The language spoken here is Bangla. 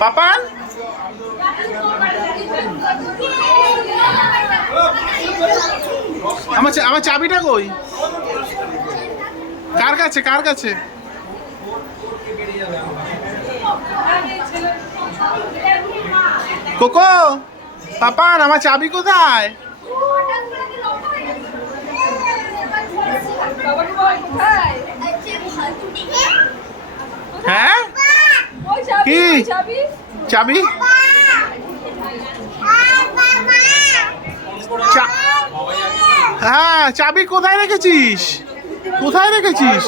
পাপান আমার চাবিটা কই? কার কাছে কার কাছে? কোকো পাপান আমার চাবি কোথায়? হ্যাঁ কি চাবি? হ্যাঁ চাবি কোথায় রেখেছিস? কোথায় রেখেছিস?